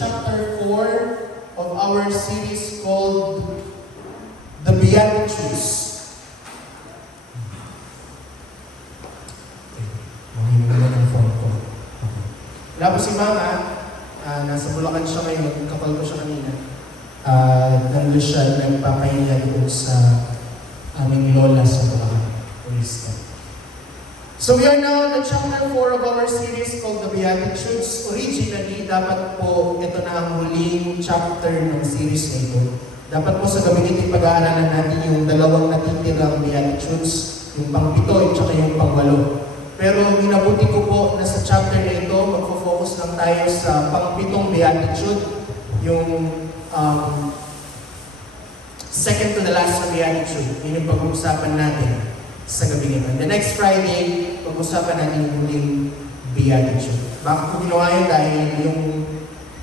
chapter 4 of our series called The Beatitudes. Wala po si Mama, nasa Bulacan siya ngayon, magkapal ko siya kanina. Nandun siya nagpapahinga doon sa aming lola sa Bulacan. So we are now in the chapter 4 of our series called The Beatitudes. Originally, dapat po ito na ang huling chapter ng series na ito. Dapat po sa gabi ito pag-aaralan natin yung dalawang natitirang Beatitudes, yung pang-7 at saka yung pang-8. Pero minabuti ko po na sa chapter na ito, magfo-focus lang tayo sa pang-7 Beatitude, yung second to the last na Beatitude. Yun yung pag-uusapan natin sa gabi nito. The next Friday, pag-usapan natin yung huling Beatitude. Bakit ko ginawa yun? Dahil yung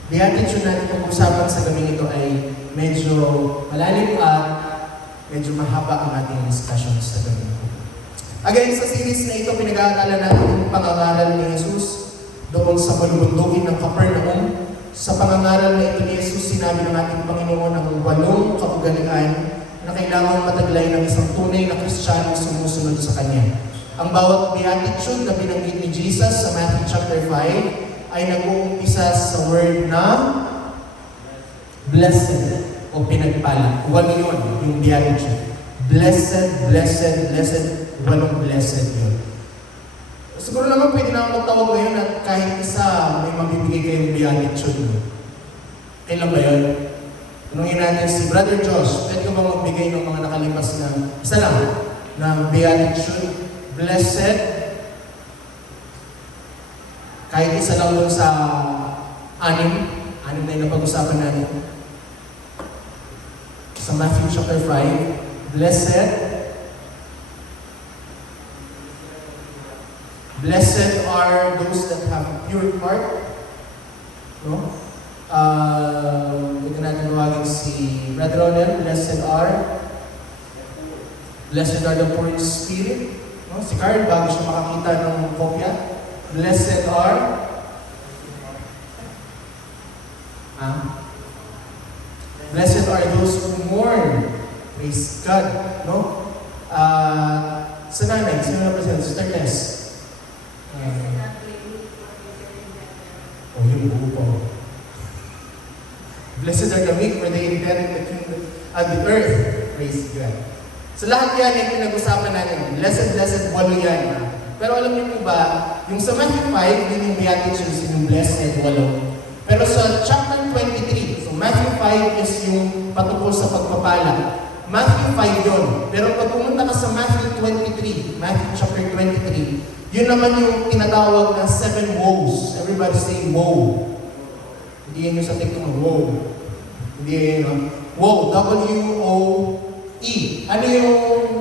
Beatitude natin pag-usapan sa gabi nito ay medyo malalim at medyo mahaba ang ating discussion sa gabi nito. Again, sa series na ito, pinag-aaralan natin yung pangangaral ni Jesus doon sa malubundukin ng Capernaum. Sa pangangaral na ito ni Jesus, sinabi ng ating Panginoon ang 8 kaugalian na kailangan mataglay ng isang tunay na Kristiyano sumusunod sa Kanya. Ang bawat beatitude na binanggit ni Jesus sa Matthew chapter 5 ay nag-uumpisa sa word na blessed o pinagpala. 8 yun, yung beatitude. Blessed, blessed, blessed, 8 blessed yun. Siguro naman pwede na magtawag ngayon at kahit isa may mabibigay kayong beatitude. Kailan ba yun? Tanungin natin si Brother Josh, pwede ka bang magbigay ng mga nakalipas na isa lang na beatitude? Blessed. Kahit isa lang doon sa 6 na yung napag-usapan natin. Sa Matthew chapter 5, blessed. Blessed are those that have a pure heart. No? Ito natin tawagin si Brother Ronel. Blessed are the poor in spirit. No? Si Carl, bago siya makakita ng kopya. Blessed are blessed are those who mourn. Praise God. No? Sa nanay, sino na present? Sister Tess. Yung buo po. Blessed are the meek, for they inherit the kingdom of the earth. Praise God. So lahat yan yung pinag-usapan natin. Blessed, blessed, 8 yan. Pero alam niyo po ba, yung sa Matthew 5, yun yung Beatitudes, yung blessed, 8. Pero sa chapter 23, so Matthew 5 is yung patungkol sa pagpapala. Matthew 5 yun. Pero pag pumunta ka sa Matthew 23, Matthew chapter 23, yun naman yung tinatawag na 7 woes. Everybody say woe. Hindi yun yung sa TikTok ng woe. Hindi yun woe. W-O-E. Ano yung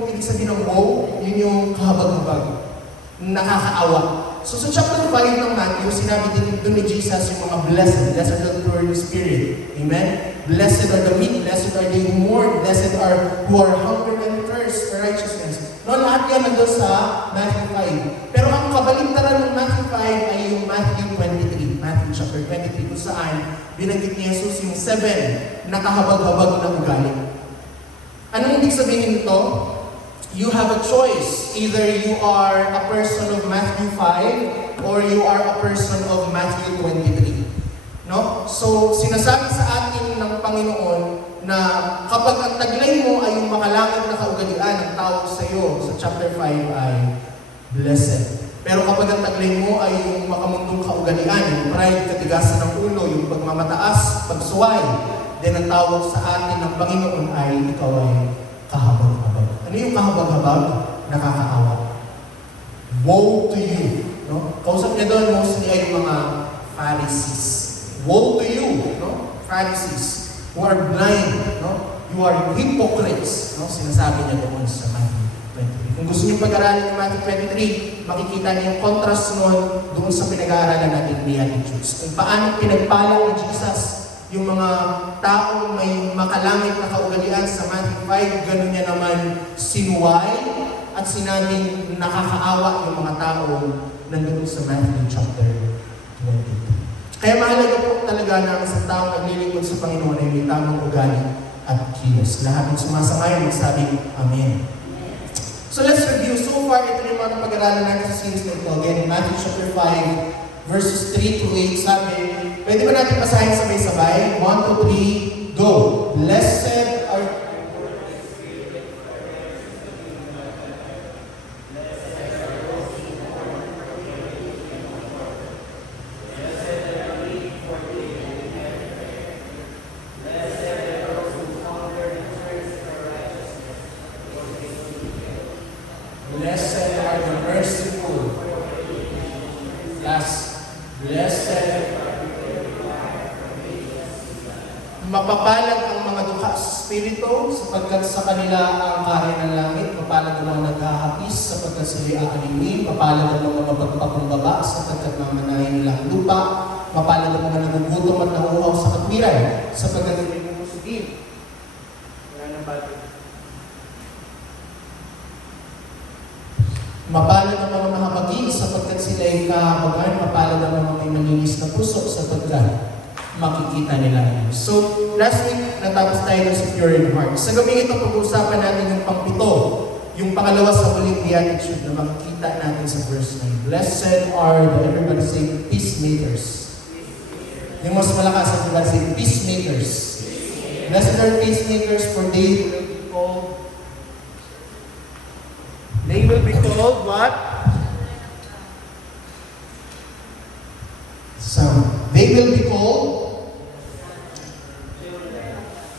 ibig sabihin ng woe? Yun yung kahabag-habag. Nakakaawa. So sa chapter 5 ng Matthew, sinabi din doon ni Jesus yung mga blessed. Blessed are the poor in spirit. Amen? Blessed are the meek. Blessed are they who mourn. Blessed are who are hungry and thirst for righteousness. No, lahat yan nandun sa Matthew 5. Pero ang kabaligtaran ng Matthew 5 ay yung Matthew 23. Matthew chapter 23 kung saan binanggit ni Jesus yung 7 na kahabag-habag na ugali. Anong ibig sabihin nito? You have a choice. Either you are a person of Matthew 5 or you are a person of Matthew 23. No? So, sinasabi sa atin ng Panginoon na kapag ang taglay mo ay yung makalangit na kaugalian, ang tawag sa iyo sa chapter 5 ay blessed. Pero kapag ang taglay mo ay yung makamundong kaugalian, yung pride, katigasan ng ulo, yung pagmamataas, pagsuway, then ang tawag sa atin ng Panginoon ay ikaw ay kahabag-habag. Ano yung kahabag-habag? Nakakaawa. Woe to you. No? Kausap niya doon, mostly ay yung mga Pharisees. Woe to you, no? Pharisees who are blind, no? You are hypocrites, no? Sinasabi niya doon sa Matthew 23. Kung gusto niyo pag-aralin ng Matthew 23, makikita niyo yung contrast noon doon sa pinag-aaralan natin Beatitudes. Kung paano pinagpala ni Jesus yung mga taong may makalangit na kaugalian sa Matthew 5, ganun niya naman sinuway at sinabing nakakaawa yung mga taong nandun sa Matthew chapter 23. Kaya mahalaga po talaga na ang isang taong naglilingkod sa Panginoon ay may tamang ugali at kilos. Lahat ng sumasangayon magsabi, Amen. So let's review. So far, ito yung mga pag-aralan natin sa series na ito. Again, Matthew chapter 5, verses 3 to 8, sabi, pwede ba natin basahin sabay-sabay? 1, 2, 3, go! Blessed are Blessed are the merciful. Last, blessed. Mapapalad ang mga dukha sa Espiritu, sapagkat sa kanila ang kahit ng langit. Mapalad ang mga naghahapis, sapagkat sila aalingin. Mapalad ang mga mapagpakumbaba, sapagkat mamanahin nila ang lupa. Mapalad ang mga nagugutom at nauuhaw sa katwiran, sapagkat sila bubusugin. Wala nang bago. Mapalad ang mga mahabagin sapagkat sila ay kahabagan. Mapalad ang mga may malinis na puso sapagkat makikita nila yun. So, last week, natapos tayo ng pure in heart. Sa gabing ito, pag-uusapan natin yung pang-pito, yung pangalawa sa huling beatitude na makikita natin sa verse 9. Blessed are the, everybody say, peacemakers. Yung mas malakas, everybody say, peacemakers. Blessed are peacemakers, for they will be called what? So, they will be called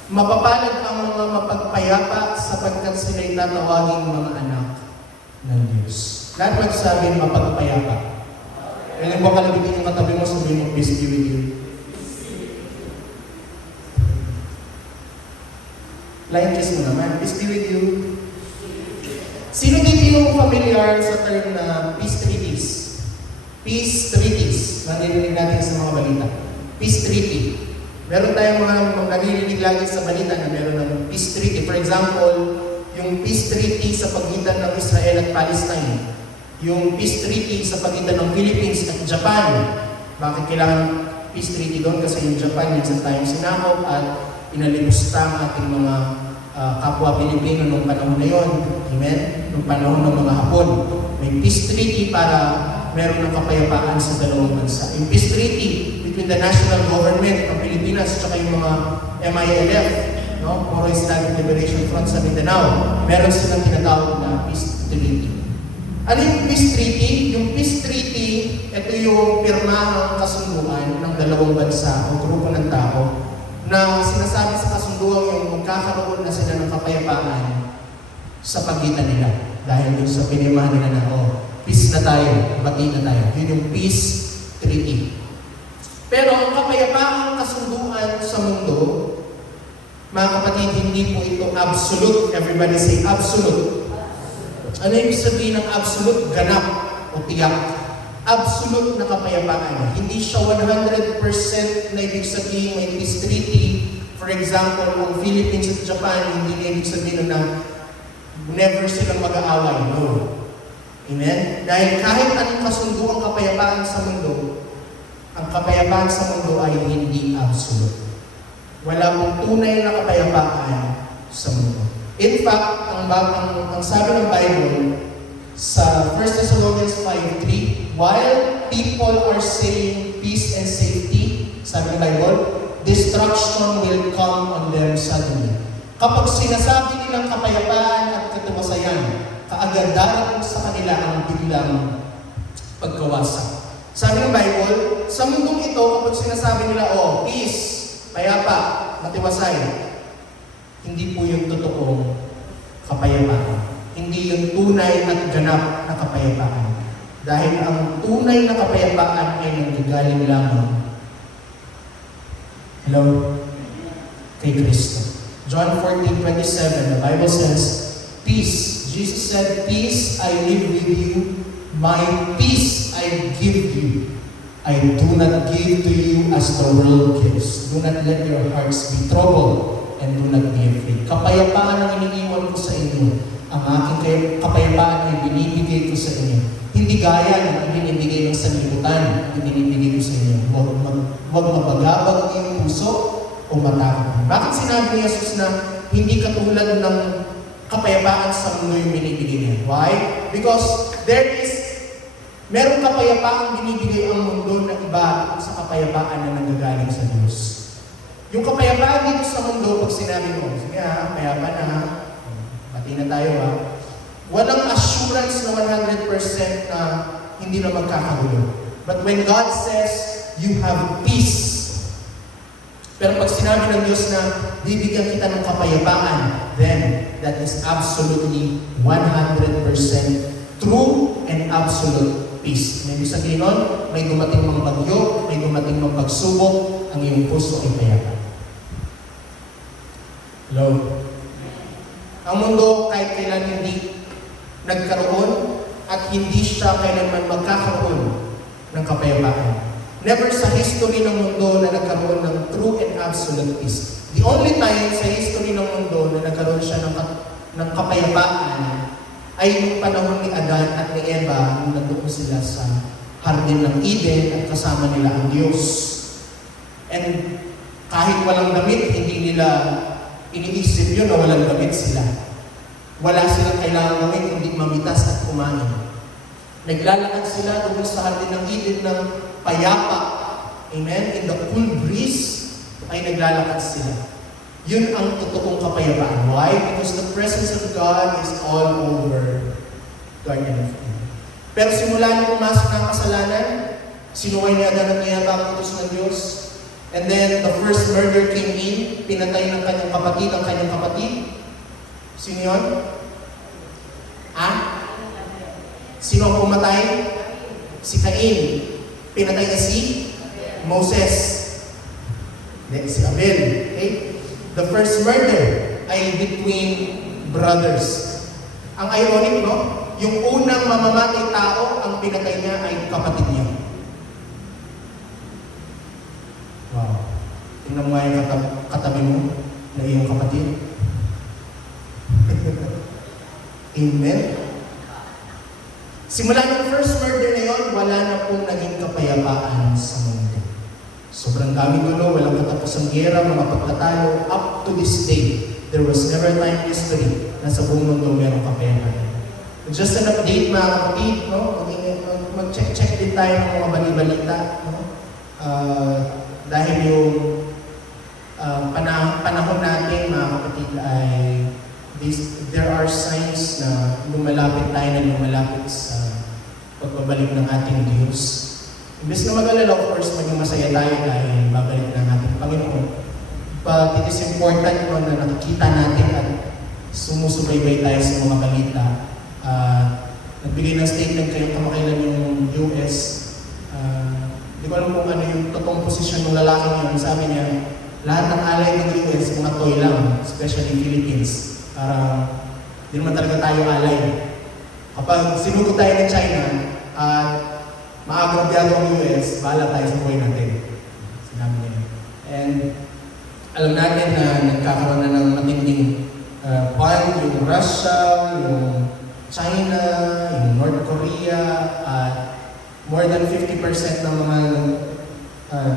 mapapalad ang mga mapagpayapa sapagkat sila'y tatawaging mga anak ng Diyos. Lahat magsabi mapagpayapa. Kailan ba kalabitin yung katabi mo, sabihin mo, peace be with you. Like kiss mo naman, peace be with you. Sino dito yung familiar sa term na peace treaties? Peace treaties. Narinig natin sa mga balita. Peace treaty. Meron tayong mga narinig lagi sa balita na meron ng peace treaty. For example, yung peace treaty sa pagitan ng Israel at Palestine. Yung peace treaty sa pagitan ng Philippines at Japan. Bakit kailangan peace treaty doon? Kasi yung Japan, minsan tayong sinakop at inalimusta ang ating mga kapwa Pilipino noong panahon na yon. Amen? Noong panahon ng mga Hapon. May peace treaty para meron ng kapayapaan sa dalawang bansa. Yung peace treaty between the national government ng Pilipinas at yung mga MILF, no? Moro Islamic Liberation Front sa Mindanao, meron silang tinatawag na peace treaty. Ano yung peace treaty? Yung peace treaty, ito yung pirmahang kasunduan ng dalawang bansa o grupo ng tao na sinasabi sa kasunduan yung magkakaroon na sila ng kapayapaan sa pagitan nila. Dahil yung sa pinirmahan nila na, peace na tayo, bati na tayo. Yun yung peace treaty. Pero ang kapayapaan kasunduan sa mundo, mga kapatid, hindi po ito absolute. Everybody say absolute. Ano yung sabihin ng absolute? Ganap o tiyak. Absolute na kapayapaan. Hindi siya 100% na ibig sabihin may peace treaty. For example, ang Philippines at Japan, hindi na ibig sabihin na never silang mag-aaway. No. Amen? Dahil kahit anong kasundo ang kapayapaan sa mundo, ang kapayapaan sa mundo ay hindi absolute. Wala pong tunay na kapayapaan sa mundo. In fact, ang sabi ng Bible, sa 1 Thessalonians 5:3, while people are saying peace and safety, sabi ng Bible, destruction will come on them suddenly. Kapag sinasabi nilang kapayapaan at katiwasayan, kaagad darating sa kanila ang biglang pagkawasak. Sabi ng Bible, sa mundong ito, kapag sinasabi nila, peace, payapa, matiwasay, hindi po yung totoong kapayapaan. Hindi yung tunay at ganap na kapayapaan. Dahil ang tunay na kapayapaan ay nanggagaling lamang kay Kristo. John 14:27, the Bible says, peace. Jesus said, peace I live with you, my peace I give you. I do not give to you as the world gives. Do not let your hearts be troubled and do not be afraid. Kapayapaan ang iniiwan ko sa inyo. Ang aking kapayapaan ay binibigay ko sa inyo. Hindi gaya ng ibinibigay ng sanlibutan, ibinibigay ko sa inyo. huwag mabagabag iyong puso o matakot. Bakit sinabi ni Jesus na hindi katulad ng kapayapaan sa mundo yung binibigay niya? Why? Because merong kapayapaang binibigay ang mundo na iba sa kapayapaan na nanggagaling sa Diyos. Yung kapayapaan dito sa mundo, pag sinabi mo, sige payapa na pati na tayo walang assurance na 100% na hindi na magkakagulo. But when God says, you have peace, pero pag sinabi ng Diyos na bibigyan kita ng kapayapaan, then that is absolutely 100% true and absolute peace. May sabihin nun, may dumating mga bagyo, may dumating mga pagsubok, ang iyong puso ay payapa. Hello? Ang mundo kahit kailan hindi nagkaroon at hindi siya kailanman magkakaroon ng kapayapaan. Never sa history ng mundo na nagkaroon ng true and absolute peace. The only time sa history ng mundo na nagkaroon siya ng kapayapaan ay yung panahon ni Adan at ni Eva nung nandoon sila sa Hardin ng Eden at kasama nila ang Diyos. And kahit walang damit, hindi nila iniisip yun na walang damit sila. Wala silang kailangan gawin kundi mamitas at kumain. Naglalakad sila doon sa Hardin ng Eden ng payapa. Amen? In the cool breeze ay naglalakad sila. Yun ang totoong kapayapaan. Why? Because the presence of God is all over Garden of Eden. Pero simula nung pumasok ng kasalanan, sinuway ni Adan at Eva ang utos ng Diyos. And then the first murder came in, pinatay ng kanyang kapatid ang kanyang kapatid. Sino yun? Sino ang pumatay? Si Cain. Pinatay niya si Moses. Si Abel. Okay? The first murder ay between brothers. Ang ironic, no? Yung unang mamamatay tao, ang pinatay niya ay kapatid niya. Wow. Tingnan mo nga yung katabi mo na iyong kapatid. Amen? Simula ng first murder na yun, wala na pong naging kapayapaan sa mundo. Sobrang daming gulo, walang katapos ang gera, mga pagtatalo. Up to this day, there was never a time in history na sa buong mundo merong kapayapaan. Just an update mga kapatid, no? Mag-check din tayo ng mga bali-balita. No? Dahil yung panahon natin mga kapatid ay there are signs na lumalapit tayo na lumalapit sa pagbabalik ng ating Diyos. Imbes na mag-alala, of course, maging masaya tayo dahil babalik ng ating Panginoon. But it is important na nakikita natin at sumusubaybay tayo sa mga balita. Nagbigay ng statement kayo kamakailan yung US. Hindi ko alam kung ano yung totoong posisyon ng lalaki niya. Sabi niya, lahat ng alay ng US, mga toy lang, especially Philippines. Para hindi naman talaga tayo alay. Kapag sinugot tayo ng China at maagrabyado ang US, bahala tayo sa buhay natin. Sinabi niya. And alam natin na nagkakaroon na ng matinding bond yung Russia, yung China, yung North Korea, at more than 50% ng mga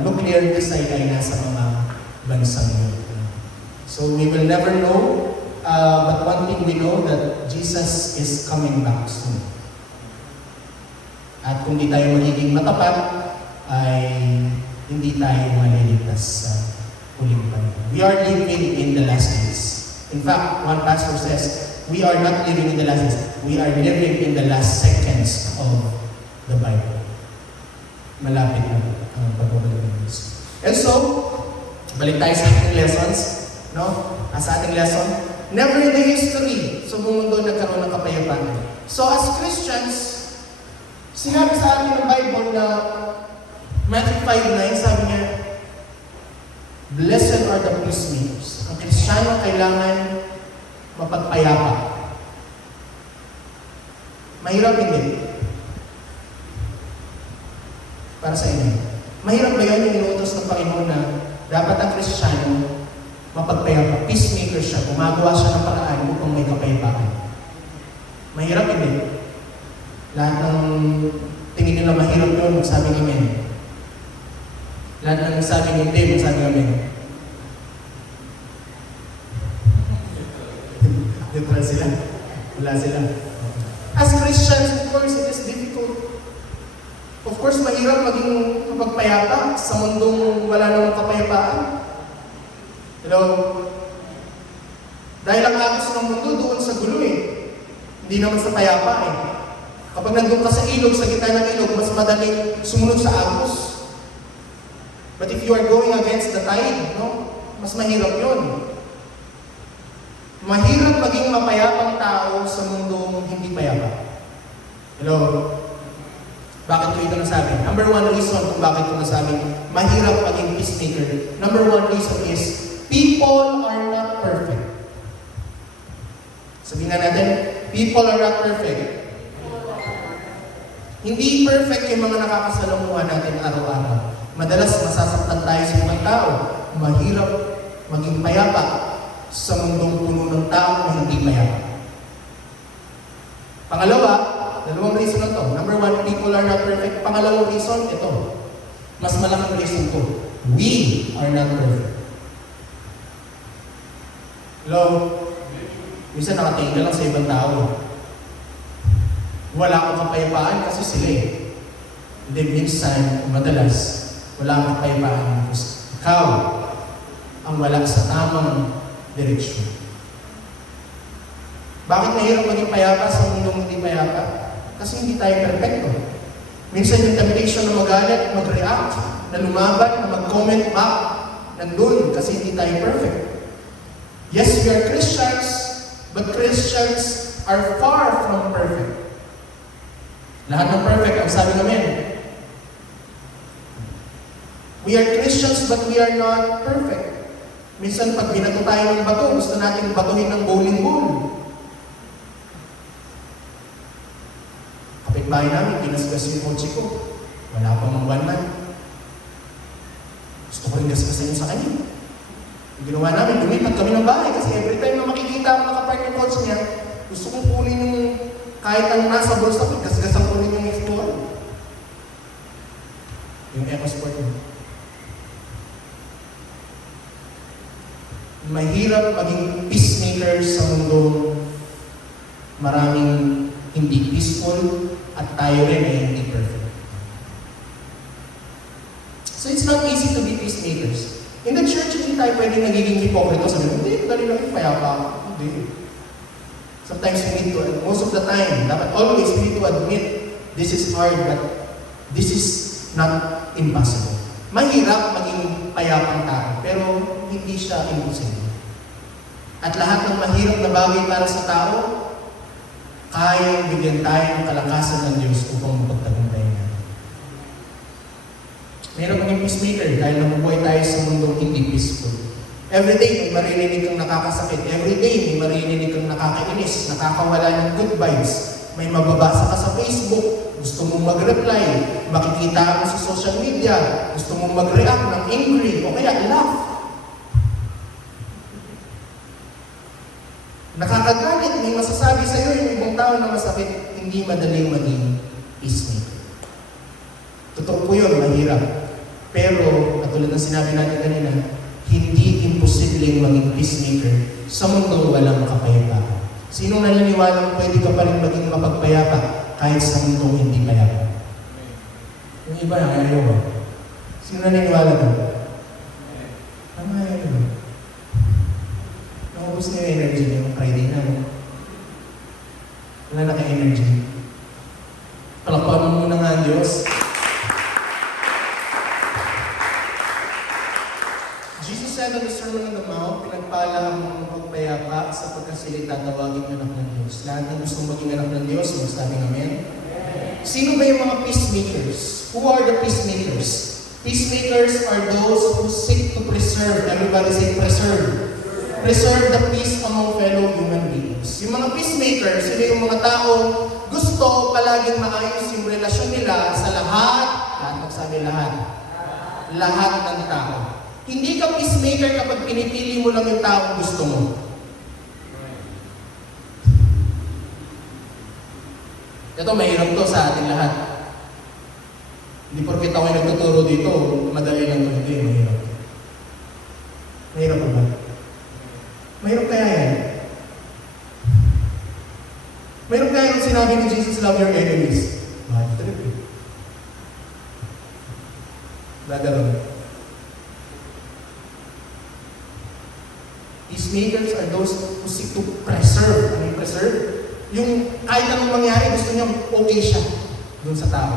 nuclear missile ay nasa mga bansang yun. So we will never know. But one thing we know that Jesus is coming back soon. At kung di tayo magiging matapat, ay hindi tayo maliligtas sa huling panahon. We are living in the last days. In fact, one pastor says, we are not living in the last days. We are living in the last seconds of the Bible. Malapit na ang pagbabalik ng Diyos. And so, balik tayo sa ating lessons. No? Sa ating lesson, never in the history sa buong mundo nagkaroon ng kapayapaan. So as Christians, sinabi sa atin ng Bible na Matthew 5:9, sabi niya, blessed are the peacemakers. Ang Kristiyano kailangan mapagpayapa. Mahirap hindi? Para sa inyo. Mahirap ba yan yung inuutos ng Panginoon na dapat ang Kristiyano mapagpayapa? Peacemaker siya. Gumagawa siya ng paraan upang may kapayapaan. Mahirap hindi? Lahat ng tingin nila mahirap yun, magsabi namin. Lahat ng nagsabi ng hindi, magsabi kami. Neutral sila. Wala sila. As Christians, of course, it is difficult. Of course, mahirap maging mapagpayapa sa mundong wala namang kapayapaan. Hello? Dahil ang agos ng mundo doon sa gulo eh. Hindi naman sa payapa eh. Kapag nandun ka sa ilog, sa gitna ng ilog, mas madaling sumunod sa agos. But if you are going against the tide, no? Mas mahirap yun. Mahirap maging mapayapang tao sa mundong hindi payapa. Hello? Bakit ko ito nasabi? Number one reason kung bakit ko nasabi, mahirap maging peacemaker. Number one reason is, people are not perfect. Sabihin na natin, people are not perfect. Hindi perfect yung mga nakakasalamuhan natin araw-araw. Madalas masasaktan tayo sa ibang tao. Mahirap maging payapa sa mundong puno ng tao na hindi payapa. Pangalawa, dalawang reason na to. Number one, people are not perfect. Pangalawang reason, ito. Mas malaking reason to. We are not perfect. Hello? Minsan nakatingin ka lang sa ibang tao. Wala akong kapayapaan kasi sila eh. Hindi minsan, madalas, wala akong kapayapaan kasi ikaw ang wala sa tamang direksyon. Bakit mahirap maging payapa sa mundong hindi payapa? Kasi hindi tayo perfecto. Minsan yung temptation na magalit, mag-react, na lumaban, na mag-comment back, nandun kasi hindi tayo perfect. Yes, we are Christians, but Christians are far from perfect. Lahat ng perfect, ang sabi namin. We are Christians, but we are not perfect. Minsan pag binato tayo ng bato, gusto natin batuhin ng bowling ball. Kapitbahay namin, kinasgas yung kotse ko. Wala pa mang 1 month. Gusto ko rin gasgasan yun sa kanya. Yung ginawa namin, lumipat kami ng bahay kasi every time na makikita ako nakapark yung kotse niya, gusto kong kunin yung kahit ang nasa bulsa ko, gasgasan ko rin yung X2. Yung EcoSport ko. Mahirap maging peacemaker sa mundo. Maraming hindi peaceful at tayo rin ay hindi perfect. So it's not easy to be peacemakers. In the church, hindi tayo pwedeng nagiging hipokrito. Sabi, hindi, dali lang yung payapa. Hindi. Sometimes we need to, most of the time, dapat always we need to admit, this is hard, but this is not impossible. Mahirap maging payapang tao, pero hindi siya imposible. At lahat ng mahirap na bagay para sa tao, kayang bigyan tayo ng kalakasan ng Diyos upang mapagtagumpay natin. Meron maging peacemaker dahil nabubuhay tayo sa mundong hindi peaceful. Every day may maririnig kang nakakasakit. Every day may maririnig kang nakakainis, nakakawala ng good vibes. May mababasa ka sa Facebook, gusto mong mag-reply, makikita mo sa social media, gusto mong mag-react ng angry o kaya laugh. Nakakagalit, may masasabi sa iyo yung ibang tao na masakit, hindi madaling maging peacemaker. Totoo po yun, mahirap. Pero, katulad ng sinabi natin kanina, hindi imposibleng maging peacemaker sa mundong walang kapayapaan. Sinong naniniwalang pwede ka pa rin maging mapagpayapa kahit sa mundong hindi payapa? Yung iba, ayaw ba? Sino naniniwala doon? Ayaw ba? Naubos niyo yung energy niyo Friday na. Wala na kayo energy. Palakpakan mo muna nga ang Diyos. Jesus said on the Sermon on the Mount, pinagpala ang magpayapa sapagkat sila'y tatawagin anak ng Diyos. Lahat ng gustong maging anak ng Diyos, magsabi namin. Sino ba yung mga peacemakers? Who are the peacemakers? Peacemakers are those who seek to preserve. Everybody say preserve. Preserve the peace among fellow human beings. Yung mga peacemakers, sila yung mga tao gusto palaging maayos yung relasyon nila sa lahat magsabi lahat ng tao. Hindi ka peacemaker kapag pinipili mo lang yung taong gusto mo. Ito, mahirap to sa ating lahat. Hindi porket ako yung nagtuturo dito, madali lang ito. Hindi, mahirap. Mahirap po ba? Mahirap kaya yan? Mahirap kaya yung sinabi ni Jesus, love your enemies. Mahirap trip eh. Dadalawin. Peacemakers are those who seek to preserve. Ano yung preserve? Yung kahit anong mangyari, gusto niya okay siya doon sa tao.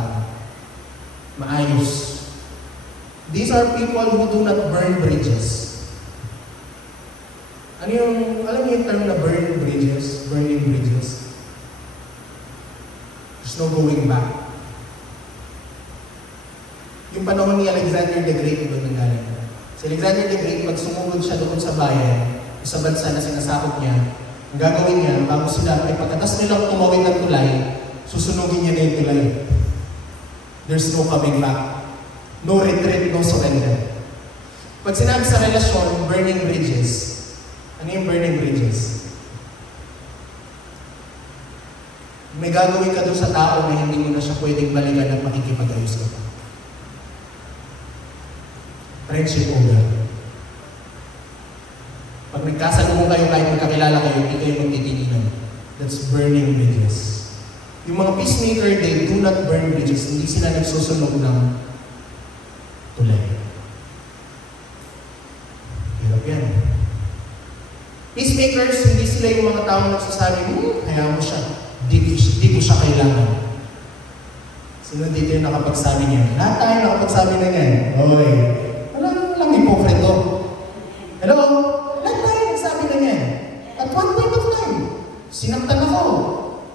Maayos. These are people who do not burn bridges. Ano yung, alam niyo yung term na burn bridges? Burning bridges? There's no going back. Yung panahon ni Alexander the Great, doon nanggaling. Si Alexander the Great, pag sumugod siya doon sa bayan, sa bansa na sinasakop niya, ang gagawin niya, bago sila, ay pagkatas nilang tumawid ng tulay, susunugin niya na yung tulay. There's no coming back. No retreat, no surrender. Pag sinabi sa relasyon, burning bridges. Ano yung burning bridges? May gagawin ka doon sa tao na hindi mo na siya pwedeng balikan at makikipag-ayos ka pa. Friendship over. Pag nagkasalubong kayo kahit magkakilala kayo, hindi kayo magtitinginan. That's burning bridges. Yung mga peacemaker, they do not burn bridges. Hindi sila nagsusunog ng tulay. Hirap yan. Peacemakers, hindi sila yung mga taong nagsasabi, hayaan mo siya. Di ko siya kailangan. Sino dito yung nakapagsabi niya? Lahat tayo nakapagsabi na yan. Oy, walang hipokrito. Hello? Lahat tayo nagsabi na yan. At one point of time, sinaktan ako.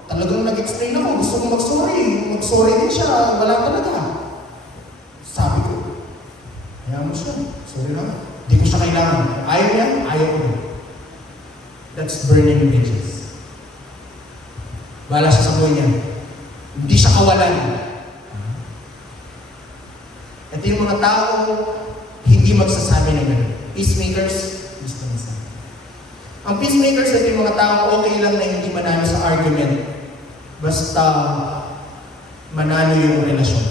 Talagang nag-explain ako. Gusto kong mag-sorry. Mag-sorry din siya. Wala talaga. Sabi ko, hayaan mo siya. Sorry lang. Di ko siya kailangan. Ayaw niya, ayaw ko. That's burning bridges. Wala siya sa buhay niya. Hindi siya kawalan. Ito yung mga tao hindi magsasabi ng gano'n. Peacemakers, gusto nang sabi. Ang peacemakers, ito yung mga tao okay lang na hindi manalo sa argument. Basta manalo yung relasyon.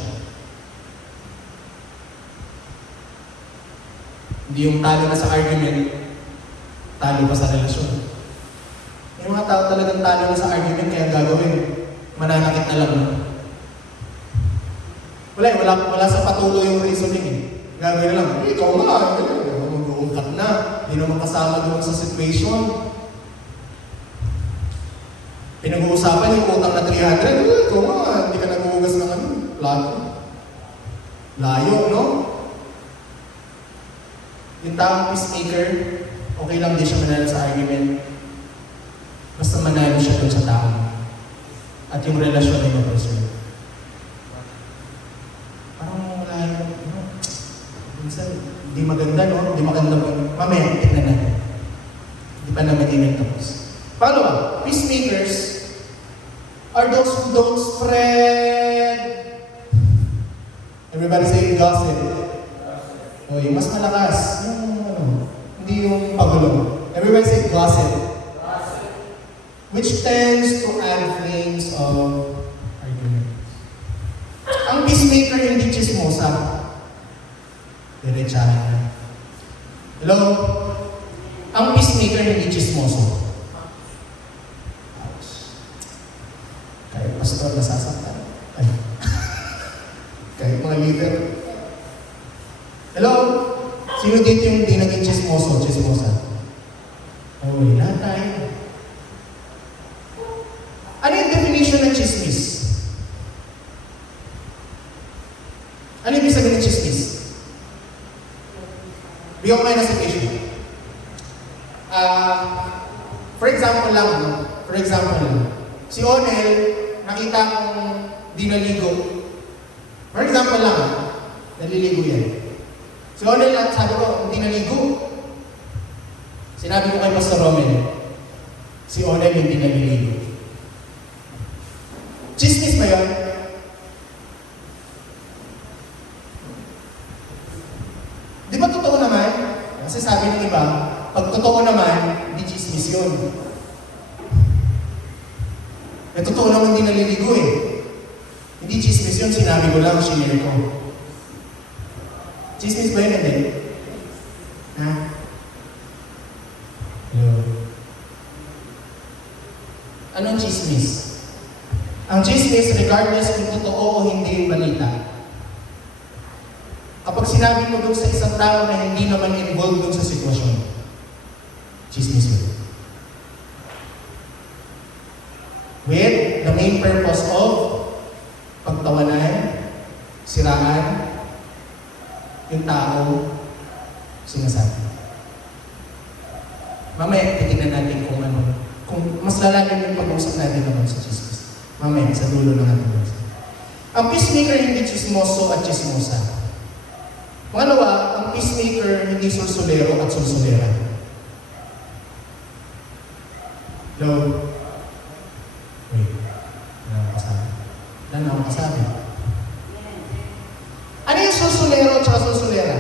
Hindi yung talo na sa argument, talo pa sa relasyon. Yung mga tao talagang talo na sa argument, kaya gagawin, mananakit na lang. Wala sa patuloy yung reasoning eh. Gagawin na lang, ikaw nga, mag-uungkat na. Hindi naman kasama doon sa situation. Pinag-uusapan yung utang na 300, ikaw nga, hindi ka nag-uugas ng plato. Layo, no? Yung taong peacemaker, okay lang din siya manalo sa argument. Basta manalo siya doon sa tao. At yung relasyon ay ma-preserve. Parang wala yung, minsan, hindi maganda, no? Hindi maganda mo. Mamaya, tignan natin. Hindi pa naman din tapos. Pangalawa, peacemakers are those who don't spread. Everybody say gossip. Okay, mas malakas. Hindi yung pagulo. Everybody say gossip. Which tends to add flames of argument. Ang peacemaker hindi chismosa. Diretsahan na. Hello? Ang peacemaker hindi chismoso. Kahit pastor nasasaktan. Ay. Kahit mga leader. Hello? Sino dito yung hindi naging chismoso, chismosa? Oh, lahat tayo. Ano yung definition ng chismis? Ano yung ibig sabihin ng chismis? Bigyan ko kayo ng situation. For example, si Onel, nakita kong di naligo. For example lang, naliligo yan. Si Onel, sabi ko, hindi naligo. Sinabi ko kay Pastor Romel, si Onel hindi naliligo. Chismis ba yun? Di ba totoo naman? Kasi sabi ng iba, pag totoo naman, hindi chismis yun. Eh, totoo naman hindi naliligo eh. Hindi chismis chismis yun, sinabi ko lang, shinare ko. Chismis ba yun, hindi? Ha? Hello? Anong chismis? Ang chismis, regardless kung totoo o hindi yung balita, kapag sinabi mo doon sa isang tao na hindi naman involved doon sa sitwasyon, chismis yun. With the main purpose of pagtawanan, siraan, yung tao sinasabi. Mamaya, titignan natin kung ano, kung mas lalalim yung pag-uusap natin naman sa chismis. Mamaya, sa dulo ng ating uusap. Ang peacemaker hindi chismoso at chismosa. Pangalawa, ang peacemaker hindi sulsulero at sulsulera. Hello? Wait. Wala akong kasabi. Wala na akong kasabi. Ano yung sulsulero at saka sulsulera?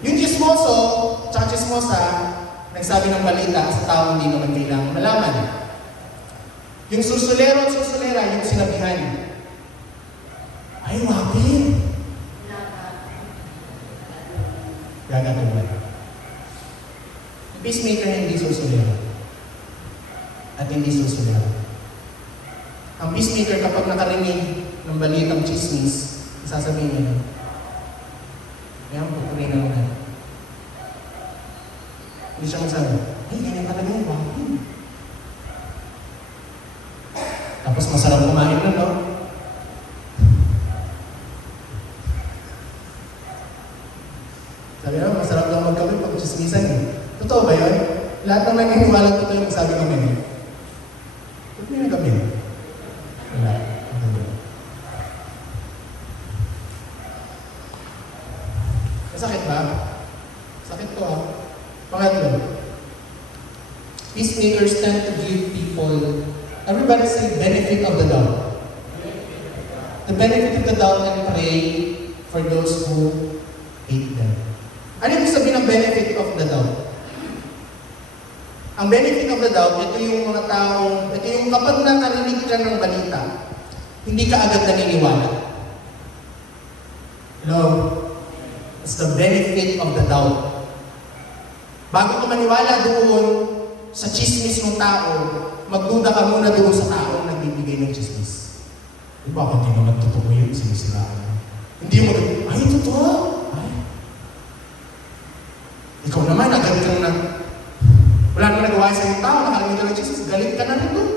Yung chismoso at chismosa, nagsabi ng balita sa tao hindi naman kailangan malaman. Yung sulsulero at sulsulera, yung sinabihan. Ay, wapin! Gagatulan. Yung peacemaker hindi sulsulera. At hindi sulsulera. Ang peacemaker kapag nakarinig ng balitang chismis, sasabihin niya, ayan, pagpunin na muna. Hindi siya magsabi, ay, ganyan talaga yung wapin. Tapos masarap kumain nun, no? Sabi naman, masarap lang magkawin pag chismisan eh. Totoo ba yun? Lahat ng naniniwala totoo yung sabi kami eh. Ba't may nagabi? Wala. Masakit ba? Sakit ko ah. Pangatlo, peacemakers tend to give people, everybody say, benefit of the doubt. The benefit of the doubt and pray for those who hate them. Ano yung sabihin ng benefit of the doubt? Ang benefit of the doubt, ito yung mga taong, ito yung kapag nakarinig ka ng balita, hindi ka agad naniniwala. Hello? It's the benefit of the doubt. Bago ka maniwala doon sa chismis ng tao, magduda ka muna doon sa taong nagbibigay ng chismis. Eh, bakit hindi naman totoo yun? Sinisiraan. Hindi mo, ay, totoo? Ay. Ikaw naman, agad ka na, wala naman nagawa sa iyong tao, nakarinig ka ng chismis, galit ka na rin doon.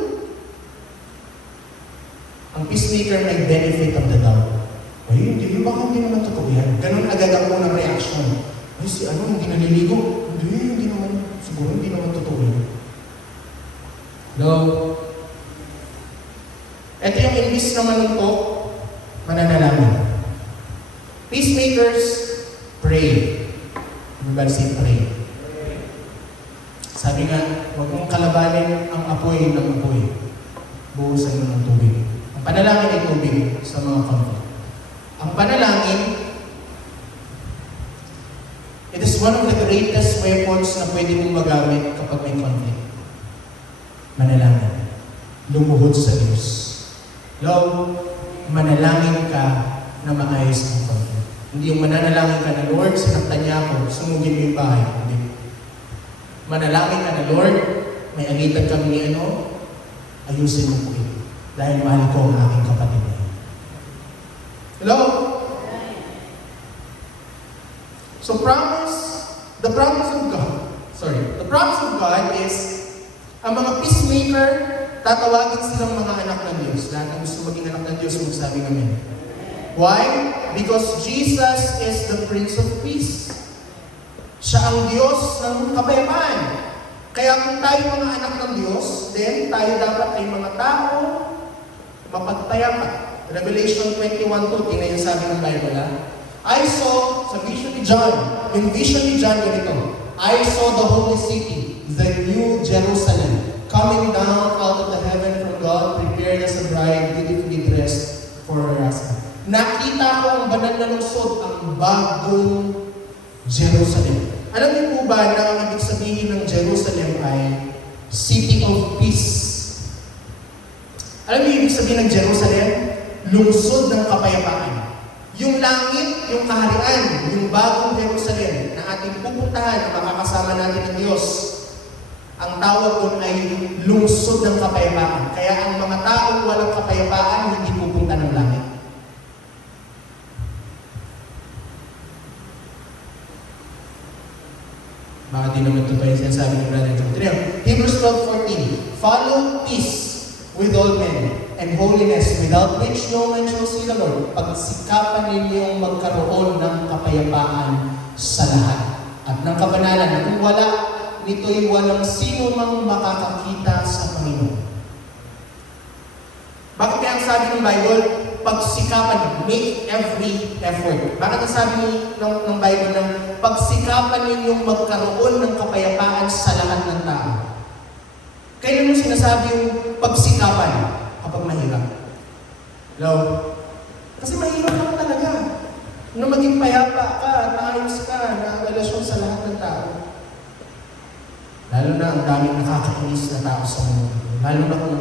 Ang peacemaker may benefit of the doubt. Ay, hindi, bakit hindi naman totoo yan? Ganun agad ang unang reaction. Ay, si ano, hindi naliligo. Hindi naman, siguro hindi naman totoo yan. No. Ito yung imbis na manuntok, mananalangin. Peacemakers, pray. Everybody say pray. Sabi nga, huwag mong kalabanin ang apoy ng apoy. Buhusan mo ng tubig. Ang panalangin ay tubig sa mga conflict. Ang panalangin, it is one of the greatest weapons na pwede mong magamit kapag may conflict. Manalangin. Lumuhod sa Diyos. Lord, manalangin ka na maayos ang conflict. Hindi yung mananalangin ka na, Lord, sinaktan niya ako, sumugin mo yung bahay. Hindi. Manalangin ka na, Lord, may alitan kami ni ano, ayusin mo po ito. Dahil mahal ko ang aking kapatid. Hello? So the promise of God is, ang mga peacemaker, tatawagin silang mga anak ng Diyos. Lahat ng gusto maging anak ng Diyos, magsabi namin. Why? Because Jesus is the Prince of Peace. Siya ang Diyos ng kapayapaan. Kaya kung tayo mga anak ng Diyos, then tayo dapat ay mga tao mapagpayapa. Revelation 21:2, tingnan yung sabi ng Bible ha. I saw, sa vision ni John, yung vision ni John ganito, I saw the holy city, the new Jerusalem, coming down out of the heaven from God, prepared as a bride, beautifully dressed for her husband. Nakita ko ang banal na lungsod, ang bagong Jerusalem. Alam niyo po ba na ang ibig sabihin ng Jerusalem ay City of Peace? Alam niyo ibig sabihin ng Jerusalem? Lungsod ng kapayapaan. Yung langit, yung kaharian, yung bagong Jerusalem na ating pupuntahan na makakasama natin ng Diyos, ang tawag doon ay lungsod ng kapayapaan. Kaya ang mga taong walang kapayapaan, hindi pupunta ng langit. Baka di naman totoo yung sinasabi ni Brother Timothy. Hebrews 12:14, follow peace with all men and holiness, without which no man shall see the Lord. Pagsikapan ninyong magkaroon ng kapayapaan sa lahat at ng kabanalan. Kung wala, nito'y walang sino mang makakakita sa Panginoon. Bakit kaya ang sabi ng Bible, pagsikapan, make every effort? Bakit ang sabi ng Bible ng pagsikapan ninyong magkaroon ng kapayapaan sa lahat ng tao? Kailan mo sinasabi yung pagsikapan? Kapag mahirap. Hello? Kasi mahirap naman talaga. Na maging payapa ka, naayos ka, na relasyon sa lahat ng tao. Lalo na ang daming nakakainis na tao sa mundo. Lalo na kung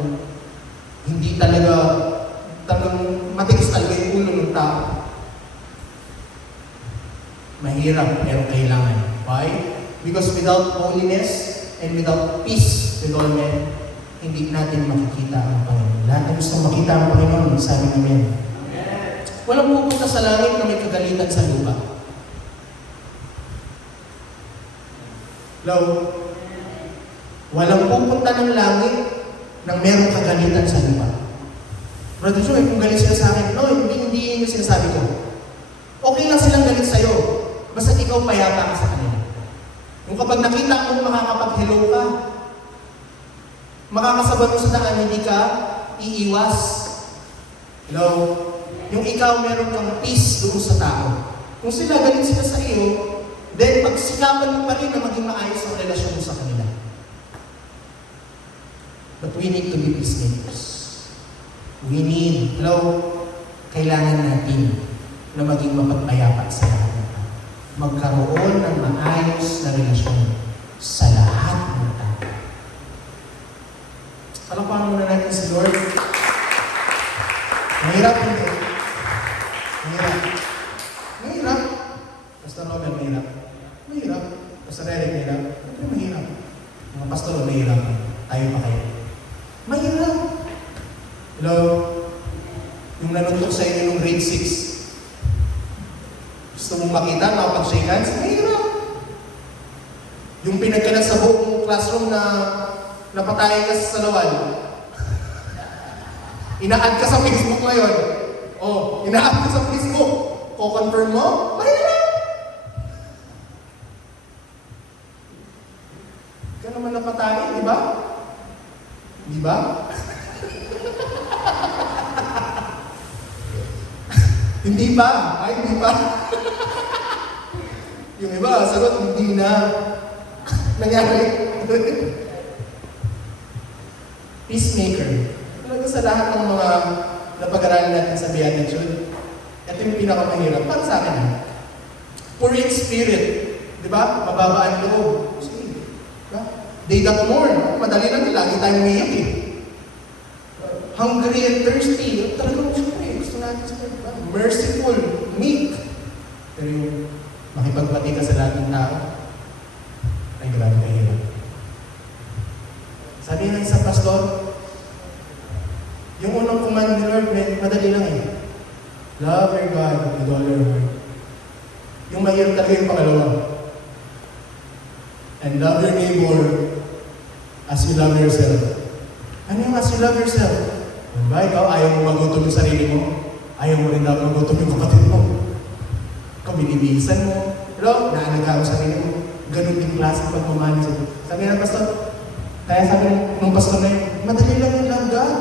hindi talaga matigas talaga yung ulo ng tao. Mahirap, pero kailangan. Why? Because without holiness and without peace with all men, hindi natin makikita ang Panginoon. Lahat na gusto makita ang Panginoon, sabi namin. Walang pupunta sa langit na may kagalitan sa lupa. Hello? Walang pupunta ng langit nang merong kagalitan sa lupa. Brother Joey, kung galit sila sa akin, no, hindi yun yung sinasabi ko. Okay lang silang galit sa'yo, basta ikaw payapa ka sa kanila. Kung kapag nakita mo makakapag-hello ka, makakasabay mo sa daan, hindi ka iiwas. Hello? Yung ikaw meron kang peace doon sa tao. Kung sila galit sila sa iyo, then pagsikapan mo pa rin na maging maayos ang relasyon mo sa kanila. But we need to be peacemakers. We need, kailangan natin na maging mapagpayapa sa lahat ng tao. Magkaroon ng maayos na relasyon sa lahat ng tao. Palapakan muna natin si Lord. Mahirap hindi. Mahirap. Mahirap. Pastor Robert, mahirap. Mahirap. Pastor Eric, mahirap. Siyempre mahirap. Mga pastor, mahirap. Tayo pa kayo. Mahirap. Hello? Yung nanuntok sa inyo nung grade 6. Gusto mong makita, makapag-shake hands? Mahirap. Yung pinagkalat sa buong classroom na napatayin ka sa salawal. Ina-add ka sa Facebook ngayon. Ina-add ka sa Facebook. O-confirm mo? Mahirap! Ka naman napatayin, di ba? Di ba? Hindi ba? Ay, hindi ba? Yung iba, sagot, hindi na. Nangyari. Peacemaker. Talaga sa lahat ng mga napag-aralan natin sa Beatitude, ito yung pinakamahirap. Para sa akin, poor in spirit. Di ba? Mababa ang loob. Diba? They that mourn. Madali lang, lagi tayong umiyak eh. Hungry and thirsty. Talagang siyempre, gusto natin sa diba? Merciful, meek. Pero yung makipagbati ka sa lahat ng tao, ay grabe kahirap. Sabi nga isang pastor, yung unang command ni Lord, madali lang eh. Love your God with all your heart. Yung mahirap talaga yung pangalawa. And love your neighbor as you love yourself. Ano yung as you love yourself? Diba, ikaw ayaw mo magutom yung sarili mo, ayaw mo rin daw magutom yung kapatid mo. Ikaw binibihisan mo, pero naalaga mo sarili mo. Ganun yung klase pagmamahal sa'yo. Sabi ng pastor, kaya sabi ng pastor na yun, madali lang yung love God.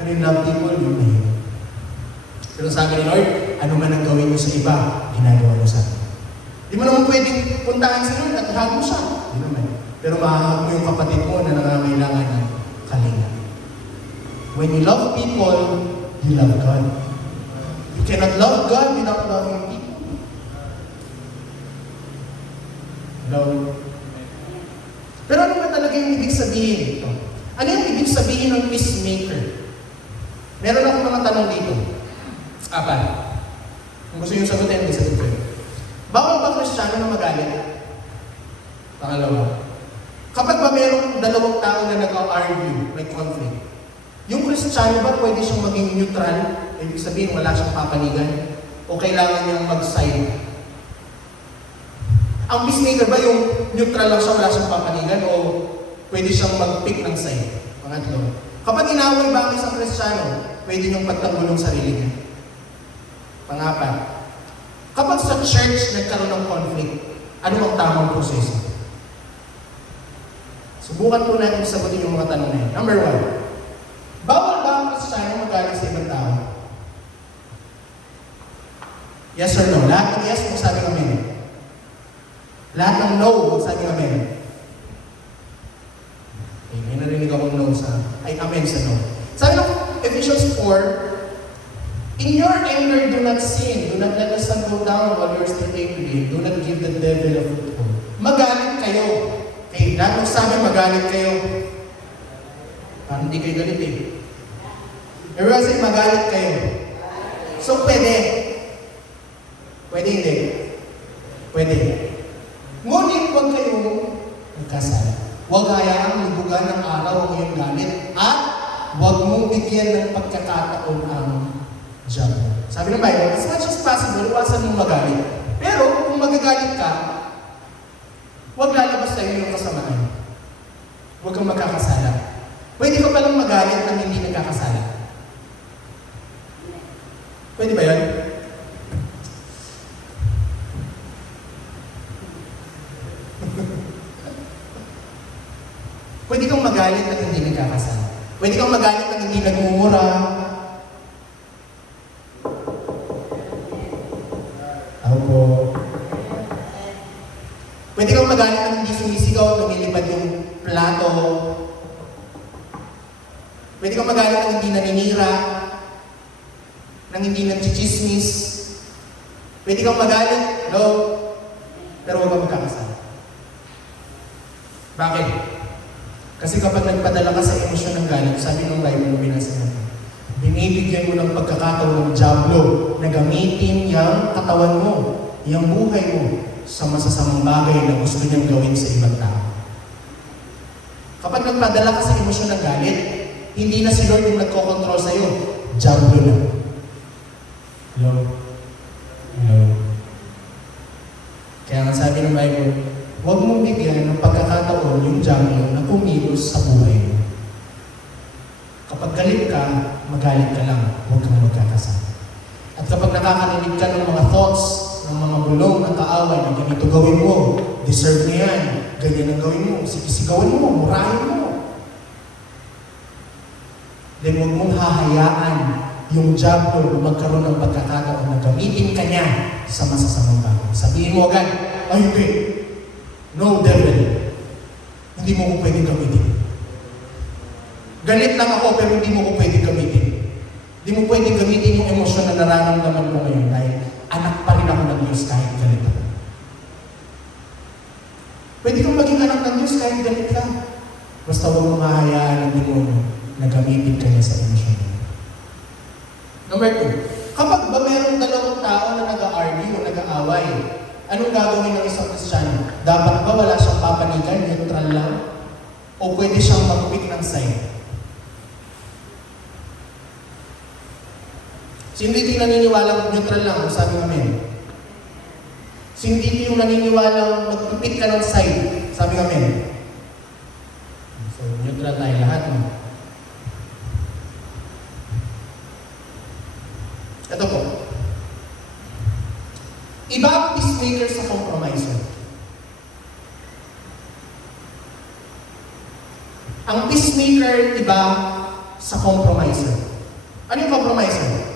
Pero yung love people, yun na yun. Pero sabi ni Lord, ano man ang gawin mo sa iba, ginagawa mo sa akin. Di mo naman pwedeng puntahan sa Lord at ihag mo siya. Di naman. Pero mahahag mo yung kapatid mo na nangangailangan ng kalinga. When you love people, you love God. You cannot love God without loving people. Hello? Pero ano ba talaga yung ibig sabihin ito? Ano yung ibig sabihin ng peacemaker? mga tanong dito. Apat. Kung gusto nyo sagutin, hindi sagot ko yun. Bawal ba Kristiyano na magalit? Pangalawa. Kapag ba mayroong dalawang tao na nag-argue, may conflict, yung Kristiyano ba pwede siyang maging neutral? Ibig sabihin, wala siyang papanigan? O kailangan niyang mag-side? Ang peacemaker ba yung neutral lang siya, wala siyang papanigan? O pwede siyang mag-pick ng side? Pangatlo. Kapag inaway ba ang isang Kristiyano, pwede niyong pagtanggol ng sarili niya? Pangapat. Kapag sa church nagkaroon ng conflict, ano ang tamang proseso? Subukan po natin sagutin yung mga tanong na yun. Number 1. Bawal ba ang Kristiyano magalit sa ibang tao? Yes or no? Lahat ng yes, magsabi ng amen. Lahat ng no, magsabi ng amen. Okay, may narinig akong no amen sa no. Sabi ng Ephesians 4, in your anger, do not sin. Do not let the sun go down while you're still angry. Do not give the devil a foothold. Magalit kayo. Okay, lahat magsabi magalit kayo. Parang hindi kayo galit eh. Everyone say magalit kayo. So pwede. Pwede hindi. Pwede. Ngunit huwag kayong magkasala. Huwag hayaang libugan ng araw ang iyong galit at huwag mong bigyan ng pagkakataon ang diablo. Sabi ng Bible, as much as possible, iwasan mong magalit. Pero kung magagalit ka, huwag lalabas tayo yung kasamaan. Huwag kang magkakasala. Pwede ka palang magalit nang hindi nagkakasala. Pwede ba yan? Pwede kang magalit nang hindi nagkakasala. Pwede kang magalit nang hindi nagmumura. Pwede kang magalit nang hindi sumisigaw at lumilipad yung plato. Pwede kang magalit nang hindi naninira, nang hindi nagchichismis. Pwede kang magalit, no? Pero huwag kang magkakasala. Bakit? Kasi kapag nagpadala ka sa emosyon ng galit, sabi ng Bible na binasa natin, binibigyan mo ng pagkakataon ng diablo na gamitin yung katawan mo, yung buhay mo, sa masasamang bagay na gusto niyang gawin sa ibang tao. Kapag nagpadala ka sa emosyon ng galit, hindi na si Lord yung nagkokontrol sa'yo. Diablo na. Hello? Hello? Kaya nga sabi ng Bible, huwag mong bigyan ng pagkakataon yung diablo na kumilos sa buhay mo. Kapag galit ka, magalit ka lang. Huwag kang magkakasama. At kapag nakakarinig ka ng mga thoughts, ng mga bulong ng kaaway na ganito gawin mo, deserve niya yan, ganyan ang gawin mo, sigawan mo, murahin mo. Then huwag mong hahayaan yung diablo na magkaroon ng pagkakataon na gamitin ka niya sa masasamang bagay. Sabihin mo agad, ay hindi, no devil, hindi mo ko pwedeng gamitin. Galit lang ako pero hindi mo ko pwedeng gamitin. Hindi mo pwedeng gamitin yung emosyon na nararamdaman mo ngayon dahil anak pa rin ako ng Diyos kahit galit ako. Pwede kang maging anak ng Diyos kahit galit ka. Basta huwag mong mahayaan ng demonyo na gamitin ka niya sa emosyon. Number 2, kapag ba mayroong dalawang tao na nag-argue o nag-aaway, anong gagawin ng isang Kristiyano? Dapat ba wala siyang papanigan, neutral lang? O pwede siyang mag-pick ng side? Sino dito yung naniniwalang neutral lang, sabi namin? Sino dito yung naniniwalang mag-pick ka ng side, sabi namin? So, neutral tayo lahat, no? Ito po. Iba ang peacemaker sa compromiser. Ang peacemaker, iba sa compromiser. Ano yung compromiser?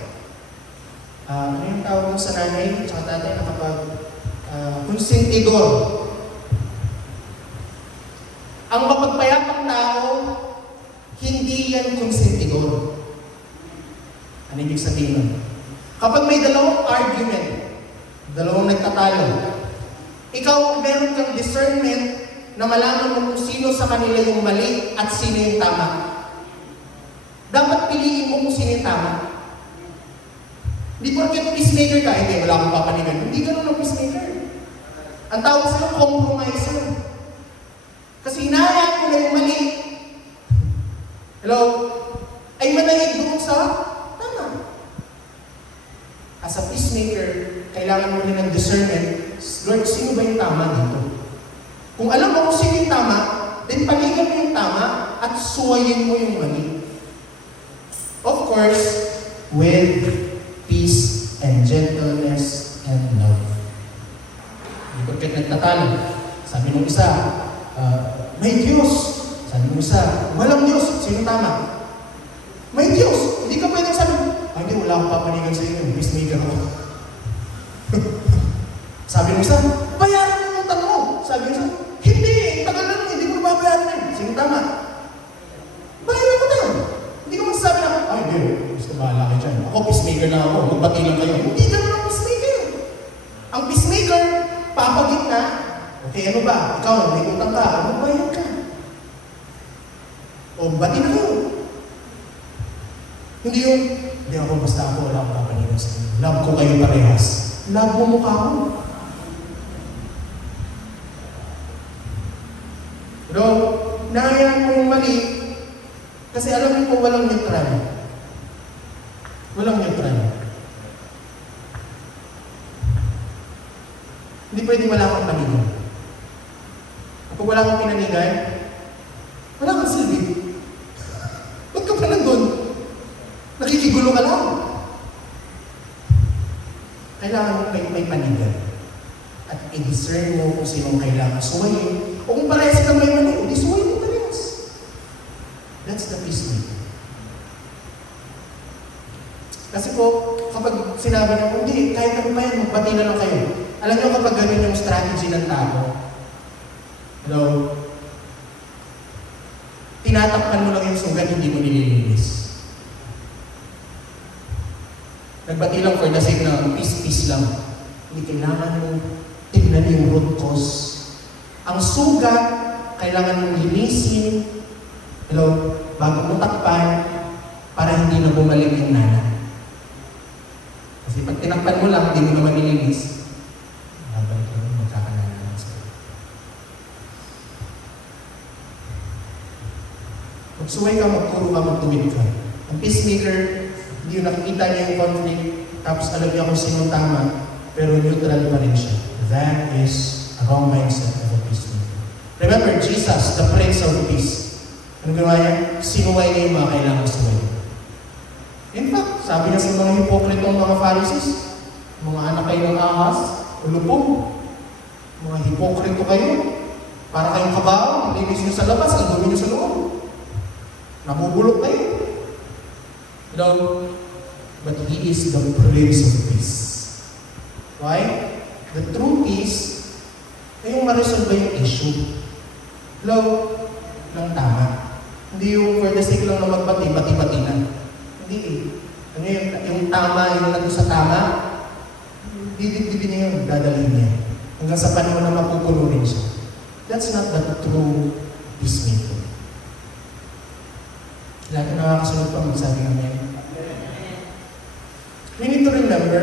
Ano yung tawag mo sa nanay at tatay na kapag konsentidor. Ang mapagpayapang tao, hindi yan konsentidor. Ano ibig sabihin nun? Kapag may dalawang argument, dalawang nagtatalo, ikaw meron kang discernment na malaman mo kung sino sa kanila yung mali at sino yung tama. Dapat piliin mo kung sino yung tama. Hindi porket peacemaker ka, hindi, wala akong papanigan. Hindi ganun ang peacemaker. Ang tawag sa'yo, compromiser. Kasi hinahayaan ko na yung mali. Hello? Ay manahig doon sa tama. As a peacemaker, kailangan mo rin ng discernment. Lord, sino ba yung tama dito? Kung alam mo kung sino yung tama, then panigan mo yung tama at suwayin mo yung mali. Of course, with peace and gentleness and love. Hindi porket nagtatalo. Sabi nung isa, may Diyos. Sabi nung isa, walang Diyos. Sino tama? May Diyos. Hindi ka pwedeng sabi, hindi, wala akong papanigan sa inyo. Peacemaker ako. Sabi nung isa, bayaran mo yung utang mo. Sabi nung isa, hindi, tagal lang, hindi mo babayaran na. Sino tama? Bayaran ko na. Hindi ko magsasabi na, hindi, gusto bahala kayo dyan. Ako, peacemaker na ako. Magbati lang kayo. Hindi ganun ang peacemaker. Ang peacemaker, papagit na. Okay, ano ba? Ikaw, may utang ka. Magbayad ka. O, bati na kayo. Hindi yung, hindi ako, basta ako, wala akong papanigan sa inyo. Love ko kayo parehas. Love mo mukha ko. Pero, nahayaan mo yung mali, kasi alam mo po, walang neutral. Walang neutral. Hindi pwedeng wala kang panigan. Kapag wala kang pinanigan, wala kang silbi. Ba't ka pa nandun? Nakikigulo ka lang. Kailangan mo may panigan. At i-discern mo kung sinong kailangan suwayin. O kung parehas kang may mali, o di suwayin mo parehas. That's the peacemaker. Kasi po, kapag sinabi niya, hindi, kahit ano pa yan, magbati na lang kayo. Alam niyo kapag ganun yung strategy ng tao, tinatakpan mo lang yung sugat, hindi mo nililinis. Nagbati lang for the sake na peace lang. Hindi kailangan mo tignan yung root cause. Ang sugat, kailangan mong linisin, bago mo takpan, para hindi na bumalik yung nana. Kasi pag tinakpan mo lang, hindi mo naman nilinis, babalik mo, magkakanana lang sa'yo. Magsuway ka, magturo ka, magtuwid ka. Ang peacemaker, hindi yung nakikita niya yung conflict, tapos alam niya kung sino tama, pero neutral pa rin siya. That is a wrong mindset of a peacemaker. Remember, Jesus, the Prince of Peace. Ano ginawa niya? Sinuway niya yung mga kailangan suway. In fact, sabi niya sa mga hipokritong mga Pharisees, mga anak kayo ng ahas, ulupong, mga hipokrito kayo, para kayong kabao, linis niyo sa labas, ang dumi niyo sa loob. Nabubulok kayo. But He is the Prince of Peace. Why? The true peace ay yung ma-resolve yung issue. Ng tama. Hindi yung for the sake lang na magbati, bati-bati na. Hindi eh. Ano yung tama, yung nandun sa tama, didibdibin niya yun, dadalhin niya. Hanggang sa panahon na mapupuno rin siya. That's not the true peacemaker. Lahat na nakakasunod pa magsabi namin. We need to remember,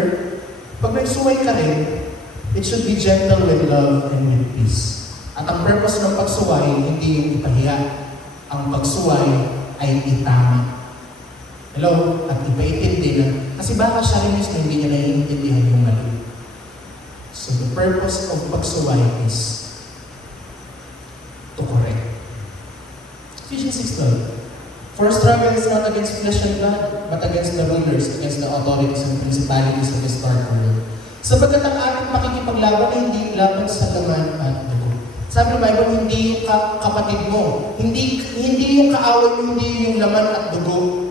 pag nagsuway ka rin, it should be gentle with love and with peace. At ang purpose ng pagsuway, hindi yung ipahiya. Ang pagsuway ay itama. At ipaitindi na. Kasi baka siya rin mismo hindi niya naiintindihan yung mali. So the purpose of pagsuway is to correct. Ephesians 6:12. For struggle is not against flesh and blood, but against the rulers, against the authorities and principalities of this dark world. Sapagkat ang ating makikipaglaban ay hindi laban sa laman at dugo. Sabi ng Bible, hindi yung kapatid mo, hindi yung kaaway mo, hindi yung laman at dugo.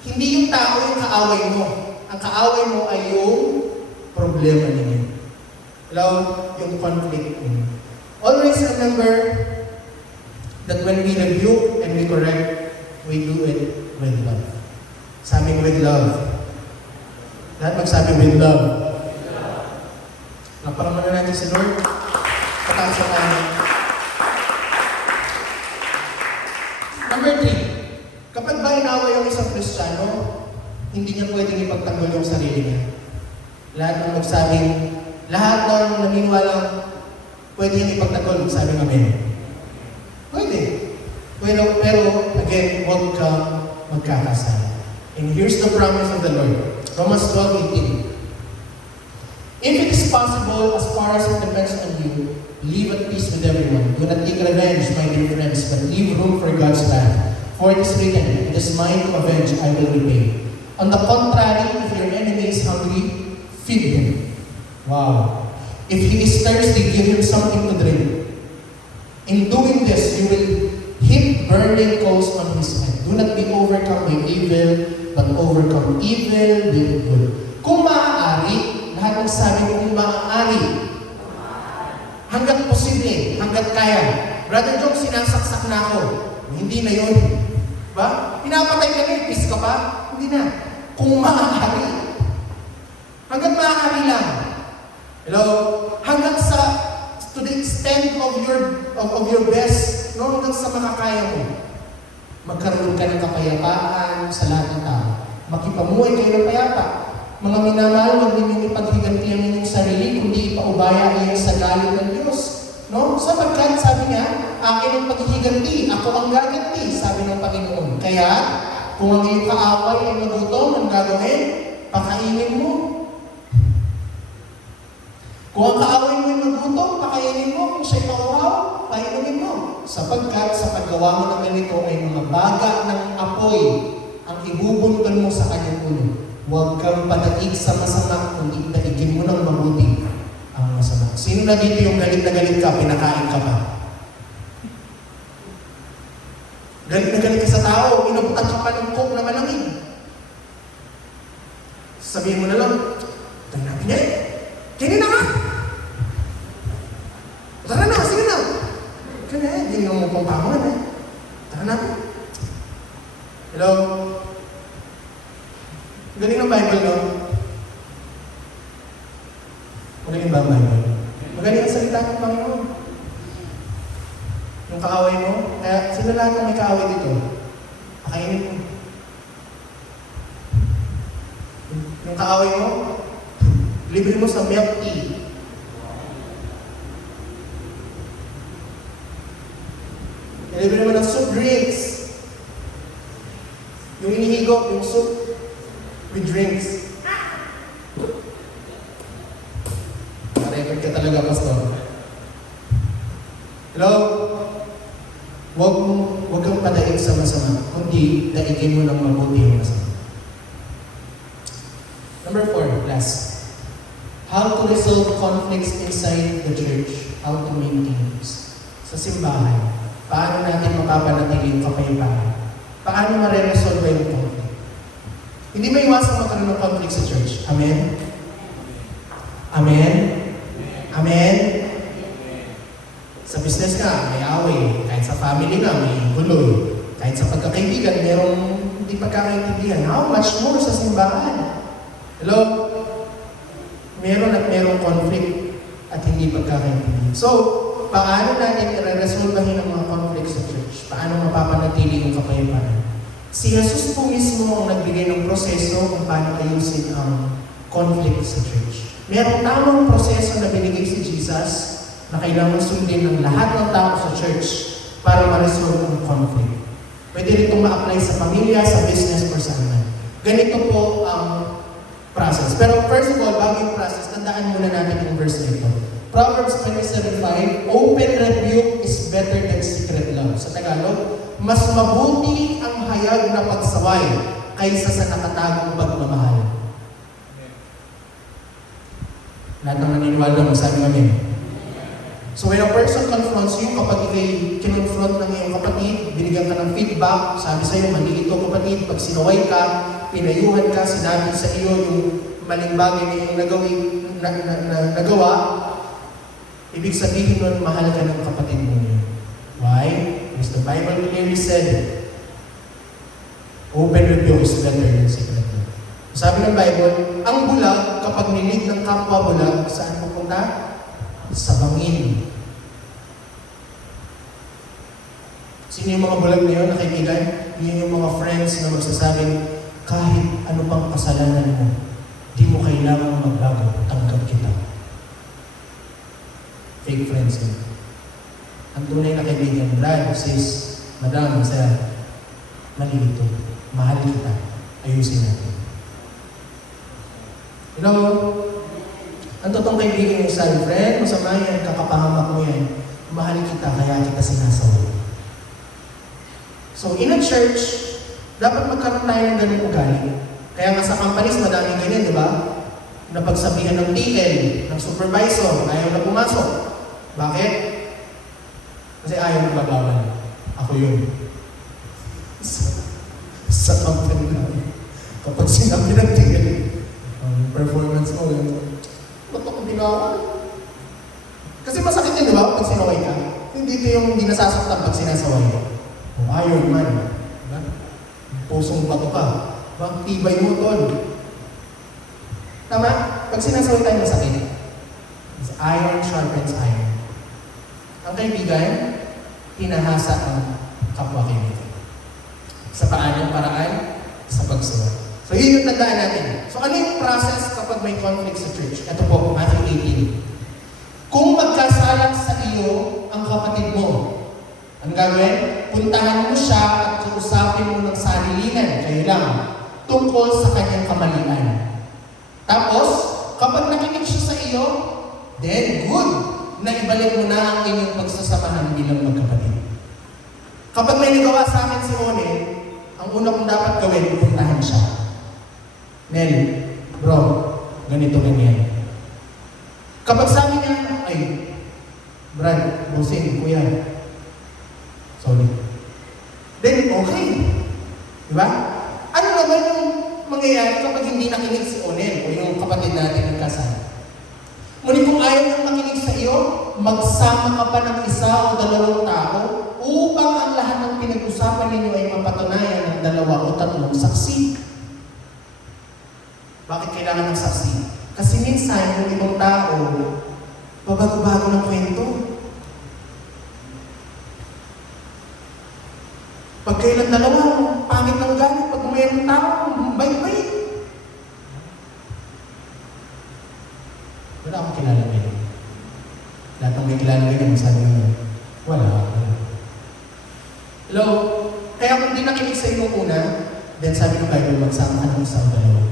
Hindi yung tao yung kaaway mo. Ang kaaway mo ay yung problema ninyo. Yung conflict ninyo. Always remember that when we rebuke and we correct, we do it with love. Sabi with love. Lahat magsabi with love. Naparaman na natin si Lord. Pataas sa kanya. Number 3. Kapag ba inaway yung isang Kristiyano, hindi niya pwedeng ipagtanggol yung sarili niya. Lahat ng nagsabing, lahat ng naniniwalang pwede yung ipagtanggol, sabi ng amen. Pwede. Pero again, huwag kang magkakasala. And here's the promise of the Lord. Romans 12:18. If it is possible, as far as it depends on you, live at peace with everyone. Do not take revenge, my dear friends, but leave room for God's wrath. For it is written, it is mine to avenge, I will repay. On the contrary, if your enemy is hungry, feed him. Wow. If he is thirsty, give him something to drink. In doing this, you will heap burning coals on his head. Do not be overcome by evil, but overcome evil with good. Kung maaari, lahat ng sabi kung maaari, hanggat posible, hanggat kaya. Brother Joe, sinasaksak na ako. Hindi na yun. Ba? Pinapatay ka na, ipis ka pa? Hindi na. Kung maaari. Hanggat maaari lang. Hello? Hanggat sa, to the extent of your best, no? Hanggang sa makakaya mo. Magkaroon ka ng kapayapaan sa lahat ng tao. Makipamuhay kayo ng payapa. Mga minamahal, huwag ninyong ipaghiganti ang inyong sarili, kundi ipaubaya iyon sa galit ng Diyos. No? Sapagkat, sabi niya, akin ang paghihiganti, ako ang gaganti, sabi ng Panginoon. Kaya, kung ang iyong kaaway ay nagutom, ang gagawin, pakainin mo. Kung ang kaaway mo ay nagutom, pakainin mo. Kung siya'y pauhaw, painumin mo. Sapagkat, sa paggawa mo ng ganito ay mga baga ng apoy ang ibubunton mo sa kanyang ulo. Huwag kang padaig sa masama, kundi daigin mo ng mabuti ang masama. Sino na dito yung galit na galit ka, pinakain ka pa? Galit na galit ka sa tao, inabutan ka pa ng coke na malamig. Sabihin mo na lang, tayo natin yan. Kini na nga! Tara na, sige na! Kaya hindi mo pang pamangan eh. Tara na. Hello? Galing ng Bible, no? Magaling ba ang Bible? Magaling ang salita ng Panginoon. Yung kaaway mo, kaya sila lahat ng may kaaway dito, pakainin mo. Yung kaaway mo, libre mo sa milk tea. Libre mo ng soup drinks. Yung inihigo, yung soup with drinks. Na-record ka talaga, Pastor. Hello? Huwag kang padaig sa masama, kundi daigin mo ng mabuti ang masama. Number 4, last. How to resolve conflicts inside the church. How to maintain peace. Sa simbahan, paano natin mapapanatili yung kapayapaan? Paano ma-resolve yung conflict? Hindi may iwasang magkaroon ng conflict sa church. Amen? Amen? Amen? Sa business ka, may away. Kahit sa family ka, may gulo. Kahit sa pagkakaibigan, merong hindi pagkakaintindihan. How much more sa simbahan? Hello? Meron at merong conflict at hindi pagkakaintindihan. So, paano natin i-resolvahin ang mga conflicts sa church? Paano mapapanatili yung kapayapaan? Si Jesus po mismo ang nagbigay ng proseso kung paano ayusin ang conflict sa church. Merong tamang proseso na binigay si Jesus na kailangan sundin ng lahat ng tao sa church para ma-resolve ang conflict. Pwede rin itong ma-apply sa pamilya, sa business, or sa anan. Ganito po ang process. Pero first of all, bago yung process, tandaan muna natin yung verse na ito. Proverbs 27:5, open rebuke is better than secret love. Sa Tagalog, mas mabuti ang hayag na pagsaway kaysa sa nakatagong pagmamahal. Lahat ng naniniwala mo, sabi namin. So when a person confronts you, kapag ikay kinonfront ng iyong kapatid, binigyan ka ng feedback, sabi sa'yo, mali ito kapatid, pag sinaway ka, pinayuhan ka, sinabi sa iyo yung maling bagay na iyong nagawa, ibig sabihin nun, mahal ka ng kapatid mo niya. Why? Because the Bible clearly said, open rebuke is better than secret love. Sabi ng Bible, ang bulag, kapag nilig ng kapwa bulag, saan pupunta? Sa bangin. Sino yung mga bulag na yun, nakikilay? Yun yung mga friends na magsasabing, kahit ano pang kasalanan mo, Di mo kailangan magbago, tanggap kita. Fake friends yun. Ang tunay na kaibigan, Brad, sis, Madam, sir, mali ito. Mahal kita. Ayusin natin. You know, ang totoong kaibigan yung sa'yo, friend, masama yan, kakapahamak mo yan. Mahal kita, kaya kita sinasaway. So, in a church, dapat magkaroon tayo ng ganung ugali. Kaya nga sa companies, madaming ganyan, di ba? Napagsabihan ng TL, ng supervisor, ayaw na pumasok. Bakit? Kasi ayaw na babawal. Ako yun. Sa company namin. Kapag sinabi ng TL, performance mo, yun. Ba't ako binawal? Kasi masakit yun, di ba? Pag sinaway ka. Hindi ito yung hindi nasasaktan pag sinasaway ka. O Iron Man. Diba? Pusong bato ka. Diba? Tibay mo, tol. Tama? Pag sinasaway tayo masakit. Iron sharpens iron. Ang kaibigan, hinahasa ang kapwa kaibigan. Sa paanong paraan? Sa pagsuway. So yun yung tandaan natin. So ano yung process kapag may conflict sa church? Ito po, Matthew 18. Kung magkasalang sa iyo ang kapatid mo, ang gagawin? Puntahan mo siya at kausapin mo ng sarilinan, kayo lang, tungkol sa kanyang kamalian. Tapos, kapag nakinig siya sa iyo, then good, na ibalik mo na ang inyong pagsasamahan bilang magkapatid. Kapag may nagawa sa akin si One, ang una kong dapat gawin, puntahan siya. Nel, bro, ganito ganyan. Kapag sabi niya, ay, Brad, bossing, kuya, sorry. Then, okay. Diba? Ano naman yung mangyayari kapag hindi nakinig si Onel o yung kapatid natin ng kasal? Ngunit kung ayaw niyang makinig sa iyo, magsama ka pa ng isa o dalawang tao upang ang lahat ng pinag-usapan ninyo ay mapatunayan ng dalawa o tatlong saksi. Bakit kailangan ng saksi? Kasi minsan, yung ibang tao, babago-bago ng kwento. Pag kailan dalawa, pangit ng galit. Pag mayroong tao, bait-bait. Wala akong kilala ngayon. Lahat ng may kilala ngayon, sabi ngayon, wala. Hello? Kaya kung di nakinig sa inyo una, then sabi ng Bible, magsama ka ng isa o dalawa.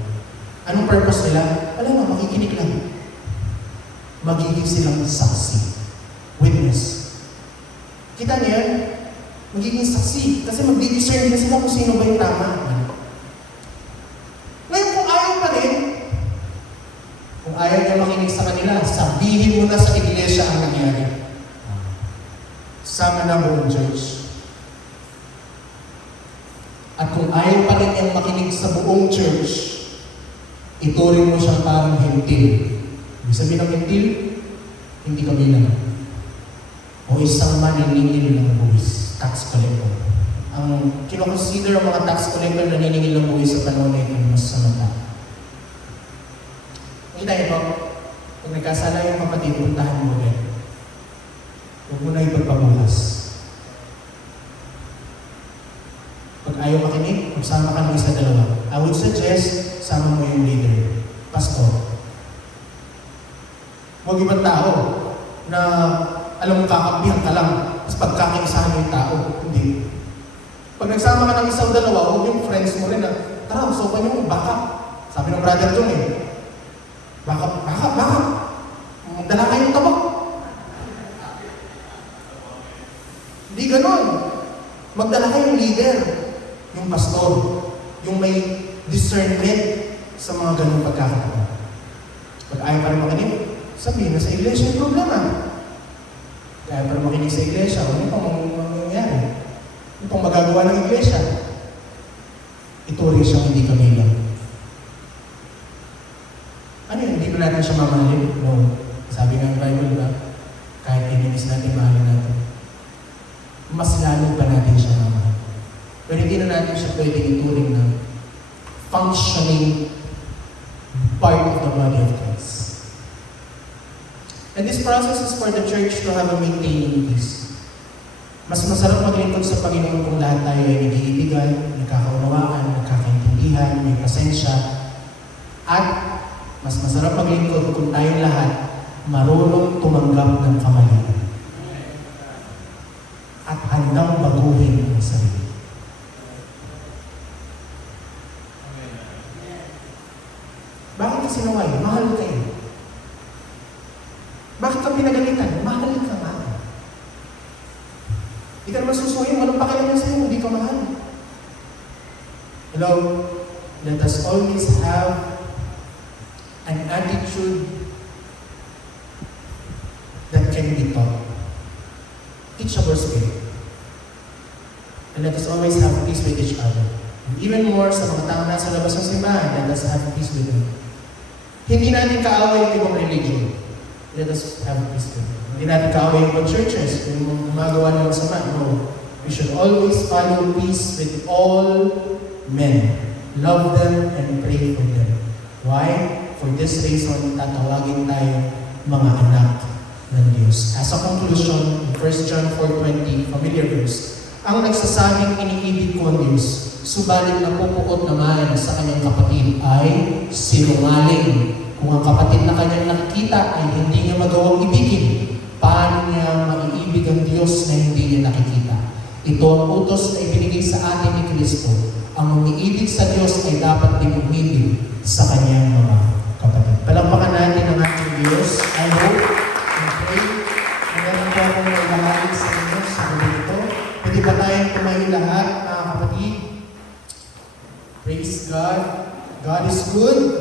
Anong purpose nila? Wala na, makikinig lang. Magiging silang saksi. Witness. Kita niyo yan? Magiging saksi. Kasi magdi-discern na sila kung sino ba yung tama. Ngayon, kung ayaw pa rin, kung ayaw niya makinig sa kanila, sabihin mo na sa iglesia ang nangyari. Sama na buong church. At kung ayaw pa rin niyang makinig sa buong church, ituring mo siyang parang hentil. Ibig sabihin ng hentil, hindi kabilang. O isang maniningil ng buwis, tax collector. Ang kinoconsider ang mga tax collector na naniningil ng buwis sa panahon na ito, mas samanta. Kita niyo po, kung nagkasala yung kapatid, puntahan mo ulit. Huwag mo na ipagpabulas. Pag ayaw makinig, magsama ka ng isa dalawa. I would suggest, sama mo yung leader, pastor. Huwag ibang tao na alam mo kakampihan ka lang, tapos pagkakaisahan mo yung tao. Hindi. Pag nagsama ka ng isang dalawa, huwag yung friends mo rin na, tara, usopan niyo mo, backup. Sabi ng brother Jung backup. Magdala kayong tabak. Hindi ganon. Magdala kayong leader, yung pastor, yung may discernment sa mga ganong pagkakataon. Pag ayaw pa rin makinig, sabihin na sa iglesia yung problema. Kaya para makinig sa iglesia, ano pang mangyayari? Ano pang magagawa ng iglesia? Ituring siyang hindi kabilang. Ano yun? Hindi ko natin siya mamahalin? No. Sabi nga ng Bible, diba? Kahit inimis natin, mahalin natin. Mas lalo pa natin siya mamahal. Pero hindi na natin siya pwedeng ituring na functioning part of the body of Christ. And this process is for the church to have a maintaining peace. Mas masarap maglingkod sa Panginoon kung lahat tayo ay nag-iibigan, nagkakaunawaan, nagkakaintindihan, may pasensya, at Mas masarap maglingkod kung tayong lahat marunong tumanggap ng kamalian at handang baguhin ang sarili. Bakit ka sinaway? Mahal kayo. Bakit ka pinagalitan? Mahal ka nga. Hindi ka naman susuhin, walang pakialam sa'yo, hindi ka mahal. Hello? Let us always have an attitude that can be taught. Teach our spirit. And let us always have peace with each other. And even more sa mga taong nasa labas ng simbahan, let us have peace with them. Hindi natin kaaway yung ibang religion. Let us have peace with them. Hindi natin kaaway yung ibang churches, yung gumagawa ng sama. No. We should always follow peace with all men. Love them and pray for them. Why? For this reason, tatawagin tayo mga anak ng Diyos. As a conclusion, 1 John 4:20, familiar verse, ang nagsasabing iniibig ko ang Diyos, subalit napupukot naman sa kanyang kapatid ay sinungaling. Kung ang kapatid na kanyang nakikita ay hindi niya magawang ibigin, paano niya maiibig ang Diyos na hindi niya nakikita? Ito ang utos na ibinigay sa atin ni Kristo. Ang umiibig sa Diyos ay dapat din umibig sa kanyang mga kapatid. Palakpakan natin ang ating Diyos. I hope and pray na meron po akong nailahain sa inyo sa gabi ito. Pwede ba tayong tumayo lahat, mga kapatid? Praise God. God is good.